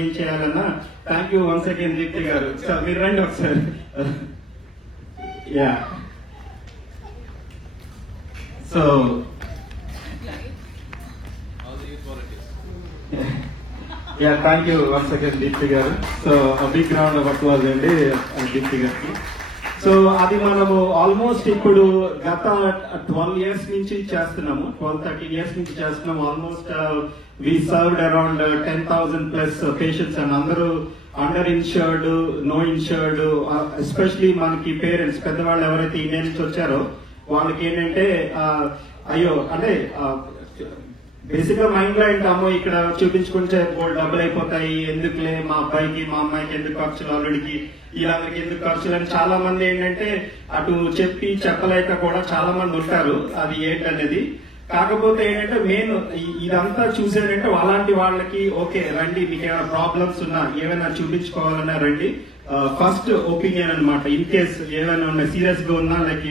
ఏం చేయాలన్నా thank you once again Deepti గారు. సార్ మీరు రండి ఒకసారి. Yeah so yeah thank you once again Deepti గారు. So big round of applause అండి దీప్తి గారికి. సో అది మనము ఆల్మోస్ట్ ఇప్పుడు గత 12 years నుంచి చేస్తున్నాము, 12-13 years నుంచి చేస్తున్నాము. Almost we served around 10,000+ patients and అందరూ underinsured, no insured, especially మనకి పేరెంట్స్ పెద్దవాళ్ళు ఎవరైతే ఇండియా నుంచి వచ్చారో వాళ్ళకి ఏంటంటే అయ్యో అంటే బేసిక్ గా మైండ్ లో ఏంటమ్మో ఇక్కడ చూపించుకుంటే డబ్బులు అయిపోతాయి, ఎందుకులే మా అబ్బాయికి మా అమ్మాయికి ఎందుకు ఖర్చులు, ఆల్రెడీకి వీళ్ళందరికి ఎందుకు ఖర్చులు అని చాలా మంది ఏంటంటే అటు చెప్పి చెప్పలేక కూడా చాలా మంది ఉంటారు. అది ఏంటనేది కాకపోతే ఏంటంటే మెయిన్ ఇదంతా చూసేదంటే అలాంటి వాళ్ళకి ఓకే రండి, మీకు ఏమైనా ప్రాబ్లమ్స్ ఉన్నా ఏమైనా చూపించుకోవాలన్నా రండి. ఫస్ట్ ఒపీనియన్ అనమాట. ఇన్ కేస్ ఏమైనా ఉన్నాయి సీరియస్ గా ఉన్నా లైక్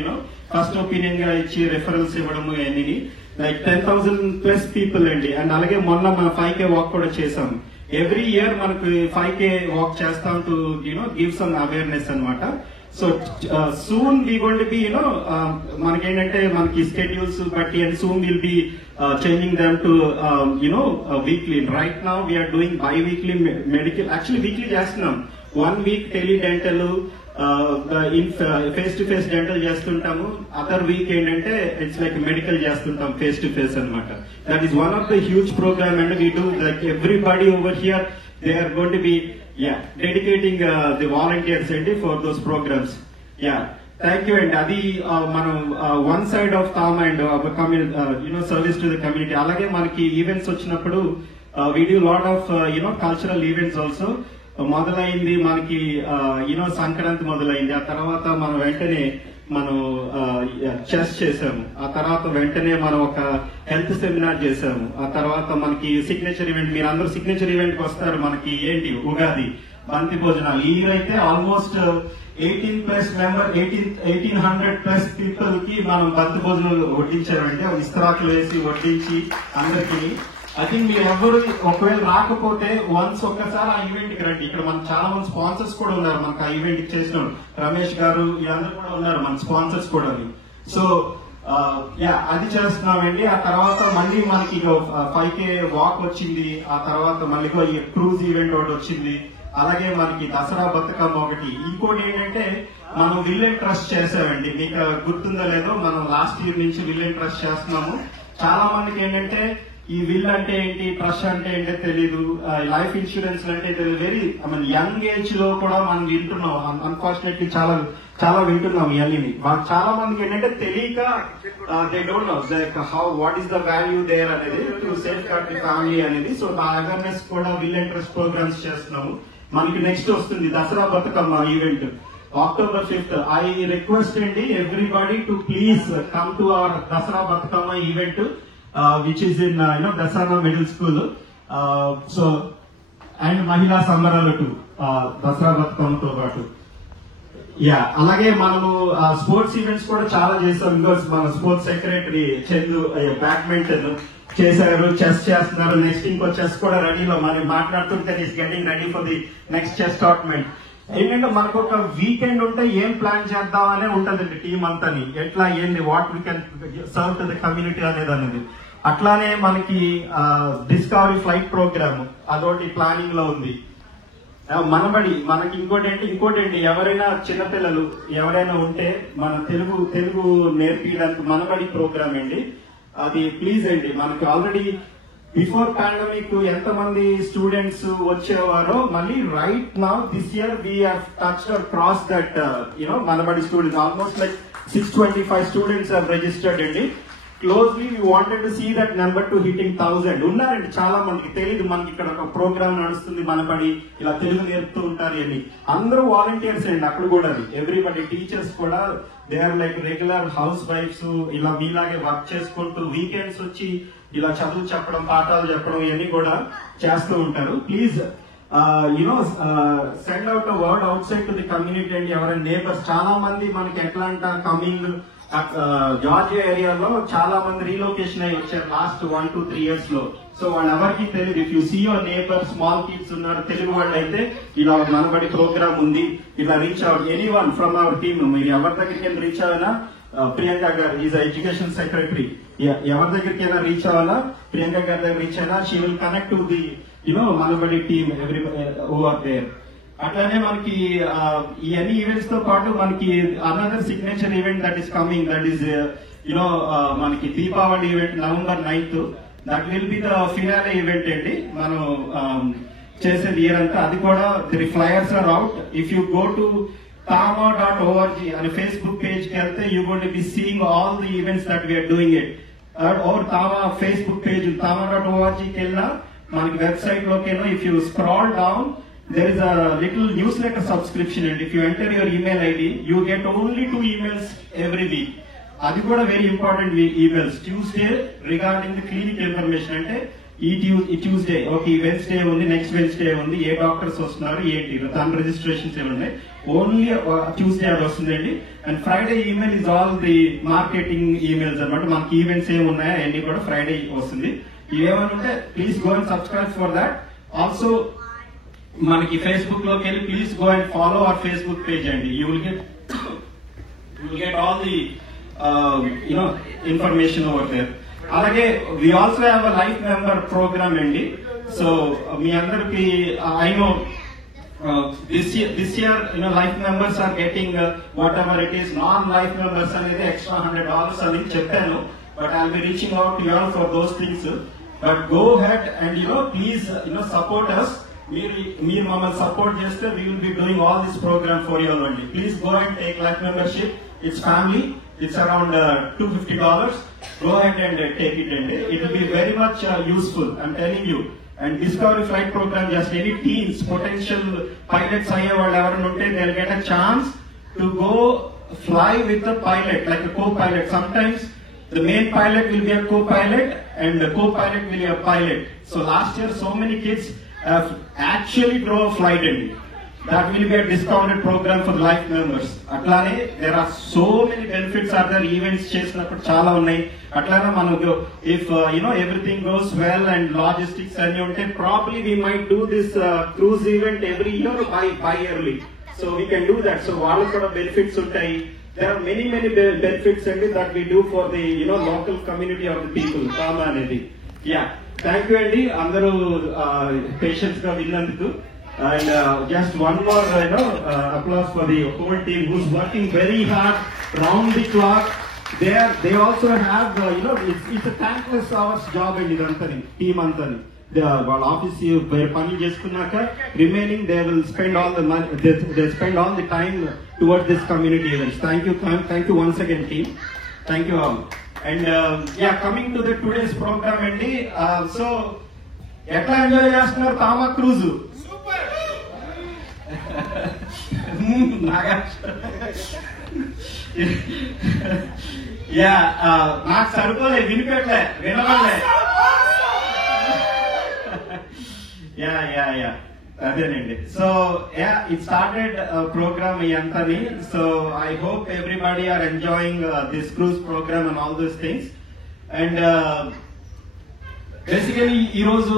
ఫస్ట్ ఒపీనియన్ గా ఇచ్చి రెఫరెన్స్ ఇవ్వడము అన్ని లైక్ 10,000+ పీపుల్ అండి. అండ్ అలాగే మొన్న మనం 5K వాక్ కూడా చేసాం. ఎవ్రీ ఇయర్ మనకు 5K వాక్ చేస్తాం టు గివ్ సమ్ అవేర్నెస్ అనమాట. So soon we going to be మనకేంటంటే మనకి స్కెడ్యూల్స్ బట్టి and soon will be changing them to weekly. Right now we are doing bi weekly medical, actually weekly చేస్తున్నాం. 1 week teledental, face to face dental చేస్తుంటాము. Other week ఏంటంటే it's like medical చేస్తుంటాం face to face అనమాట. That is one of the huge program and we do like everybody over here they are going to be dedicating the volunteers అండి for those programs. Thank you అండి. అది మనం one side of TAMA and service to the community. అలాగే మనకి events వచ్చినప్పుడు we do lot of cultural events also. మొదలైంది మనకి సంక్రాంతి మొదలైంది. ఆ తర్వాత మనం వెంటనే మనం చెస్ చేసాము. ఆ తర్వాత వెంటనే మనం ఒక హెల్త్ సెమినార్ చేసాము. ఆ తర్వాత మనకి సిగ్నేచర్ ఈవెంట్, మీరు అందరూ సిగ్నేచర్ ఈవెంట్ కి వస్తారు. మనకి ఏంటి ఉగాది బంతి భోజనాలు. ఈ అయితే ఆల్మోస్ట్ 1800+ పీపుల్ కి మనం బంతి భోజనాలు వడ్డించామంటే ఇస్తరాకులు వేసి వడ్డించి అందరికి. ఐ థింక్ మీరు ఎవరు ఒకవేళ రాకపోతే వన్స్ ఒక్కసారి ఆ ఈవెంట్ కి రండి. ఇక్కడ మనకు చాలా మంది స్పాన్సర్స్ కూడా ఉన్నారు. మనకు ఆ ఈవెంట్ చేసిన రమేష్ గారు వీళ్ళందరూ కూడా ఉన్నారు మన స్పాన్సర్స్ కూడా. సో అది చేస్తున్నామండి. ఆ తర్వాత మళ్ళీ మనకి 5K వాక్ వచ్చింది. ఆ తర్వాత మళ్ళీ ఈ క్రూజ్ ఈవెంట్ ఒకటి వచ్చింది. అలాగే మనకి దసరా బతుకమ్మ ఒకటి. ఇంకోటి ఏంటంటే మనం విల్లెన్ ట్రస్ట్ చేసామండి. మీకు గుర్తుందో లేదో మనం లాస్ట్ ఇయర్ నుంచి విల్లెన్ ట్రస్ట్ చేస్తున్నాము. చాలా మందికి ఏంటంటే ఈ విల్ అంటే ఏంటి, ట్రస్ట్ అంటే ఏంటో తెలీదు, లైఫ్ ఇన్సూరెన్స్ అంటే తెలియదు. వెరీ యంగ్ ఏజ్ లో కూడా మనం వింటున్నాం. అన్ఫార్చునేట్లీ చాలా వింటున్నాం ఇవన్నీ. చాలా మందికి ఏంటంటే తెలియక they don't know how what is the value there అనేది to safeguard the family అనేది. సో ఆ అవేర్నెస్ కూడా విల్ అండ్ ట్రస్ట్ ప్రోగ్రామ్స్ చేస్తున్నాము. మనకి నెక్స్ట్ వస్తుంది Dasara Bathukamma event October 5th. I request everybody to please come to our Dasara Batukama event, which is in Dasara Middle School. So and Mahila Sambaralu too, Dasara Batukama to patu. అలాగే మనము sports events కూడా చాలా చేస్తాం. Because మన sports secretary Chandu badminton చేశారు, chess చేస్తున్నారు. Next ఇంకో chess కూడా రెడీలో మనం మాట్లాడుతుంటే is getting ready for the next chess tournament. ఏంటంటే మనకు ఒక వీకెండ్ ఉంటే ఏం ప్లాన్ చేద్దామనే ఉంటదండి టీం అంతాని. ఎట్లా ఏంది what we can serve to the community అనేది. అట్లానే మనకి డిస్కవరీ ఫ్లైట్ ప్రోగ్రామ్ అదొకటి ప్లానింగ్ లో ఉంది. మనకి ఇంకోటి ఏంటి ఎవరైనా చిన్నపిల్లలు ఎవరైనా ఉంటే మన తెలుగు నేర్పించడానికి మనబడి ప్రోగ్రామ్ అండి. అది ప్లీజ్ అండి. మనకి ఆల్రెడీ బిఫోర్ పాండమిక్ ఎంతమంది స్టూడెంట్స్ వచ్చేవారో మళ్ళీ right now this year we have touched or cross that Manabadi students. Almost like 625 students have registered అండి. Closely we wanted to see that number to hitting 1000 ఉన్నారండి. చాలా మందికి తెలియదు మనకి ఇక్కడ ఒక ప్రోగ్రామ్ నడుస్తుంది మనబడి, ఇలా తెలుగు నేర్పుతూ ఉంటారు అని. అందరూ వాలంటీర్స్ అండి అక్కడ కూడా. ఎవ్రీబడి టీచర్స్ కూడా దే ఆర్ లైక్ రెగ్యులర్ హౌస్ వైఫ్స్, ఇలా మీలాగే వర్క్ చేసుకుంటూ వీకెండ్స్ వచ్చి ఇలా చదువు చెప్పడం, పాఠాలు చెప్పడం ఇవన్నీ కూడా చేస్తూ ఉంటారు. Please send out a word out side to the community అండి. ఎవరైనా నేబర్స్ చాలా మంది మనకి ఎట్లాంటా కమింగ్ జార్జియా ఏరియాలో చాలా మంది రీలొకేషన్ అయ్యి వచ్చారు లాస్ట్ 1 to 3 years లో. సో వాళ్ళెవరికి తెలియదు. If you see your neighbour small kids ఉన్నారు తెలుగు వాళ్ళు అయితే ఇలా మనబడి ప్రోగ్రామ్ ఉంది, ఇలా reach out anyone from our team. మీరు ఎవరి దగ్గరికి రీచ్ అవ్వాలా, ప్రియాంక గారు ఈజ్ ఎడ్యుకేషన్ సెక్రటరీ, ఎవరి దగ్గరికైనా రీచ్ అవ్వాలా ప్రియాంక గారి దగ్గర రీచ్ అయినా she will connect to the Manabadi team every over there. అట్లానే మనకి ఈ అన్ని ఈవెంట్స్ తో పాటు మనకి another signature event that is coming, that is మనకి Deepavali event November 9th. That will be the finale event అండి మనం చేసేది ఇయర్ అంతా. అది కూడా the flyers are out. If you go to tama.org అనే ఫేస్బుక్ పేజ్ కి వెళ్తే you going to be seeing all the events that we are doing it. और तामा फेसबुक पेज tama.org కి వెళ్ళినా మనకి వెబ్సైట్ లోకి వెళ్ళినా if you scroll down there is a little newsletter subscription, and if you enter your email ID you get only 2 emails every week. అది కూడా very important emails. Tuesday regarding the clinic information, అంటే ఈ Tuesday okay, ఈ Wednesday ఉంది, next Wednesday ఉంది, ఏ doctors వస్తున్నారు ఏంటి దాని రిజిస్ట్రేషన్స్ ఏమి ఉన్నాయి, ఓన్లీ ట్యూస్డే అది వస్తుందండి. And Friday email is all the marketing emails అనమాట. మనకి ఈవెంట్స్ ఏమి ఉన్నాయో అన్ని కూడా ఫ్రైడే వస్తుంది. ఇవేమని ఉంటే please go and subscribe for that. Also మనకి ఫేస్బుక్ లోకి వెళ్ళి please go and follow our Facebook page అండి. You will get all the information over there. అలాగే we also have a life member program అండి. So మీ అందరికి I know this year life members are getting whatever it is. Non-life members అనేది extra $100 అని చెప్పాను, but I'll be reaching out to you all for those things. But go ahead and please support us. మీరు మమ్మల్ని support చేస్తే we will be doing all this program for you only. Please go and take life membership. It's family. It's around $250. Go ahead and take it, and it will be very much useful. I'm telling you. And Discovery Flight Program, just any teens, potential pilots అయ్యే వాళ్ళు ఎవరైనా ఉంటే they'll get a chance to go fly with the pilot, like a co-pilot. Sometimes the main pilot will be a co-pilot and the co-pilot will be a pilot. So last year so many kids have actually drove a flight, and that will be a discounted program for the life members. అట్లానే there are so many benefits are there. Events చేసినప్పుడు చాలా ఉన్నాయి. అట్లానే మనకు if everything goes well and logistics అన్ని ఉంటే probably we might do this cruise event every year bi-yearly. So we can do that. So వాళ్ళకి కూడా బెనిఫిట్స్ ఉంటాయి. There are many benefits అండి that we do for the local community of the people. Tama అనేది. Yeah, thank you అండి అందరూ patience గా విన్నందుకు. And just one more applause for the whole team who's working very hard round the clock. They also have it's a thankless hours job and idantani team antani వాళ్ళ office పనులు చేసుకున్నాక remaining they will spend all the money, they spend all the time towards this community events. Thank you once again team. Thank you all. And yeah, coming to the today's program అండి. So ఎట్లా enjoy చేస్తున్నారు TAMA cruise? నాకు సరిపోలే, వినిపెట్టలే, వినపడలే. అదేనండి. So it started program ఇదంతని. So I hope everybody are enjoying this cruise program and all those things. And basically ఈ రోజు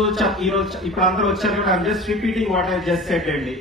ఇప్పుడు అందరూ వచ్చారు. I'm just repeating what I just said అండి.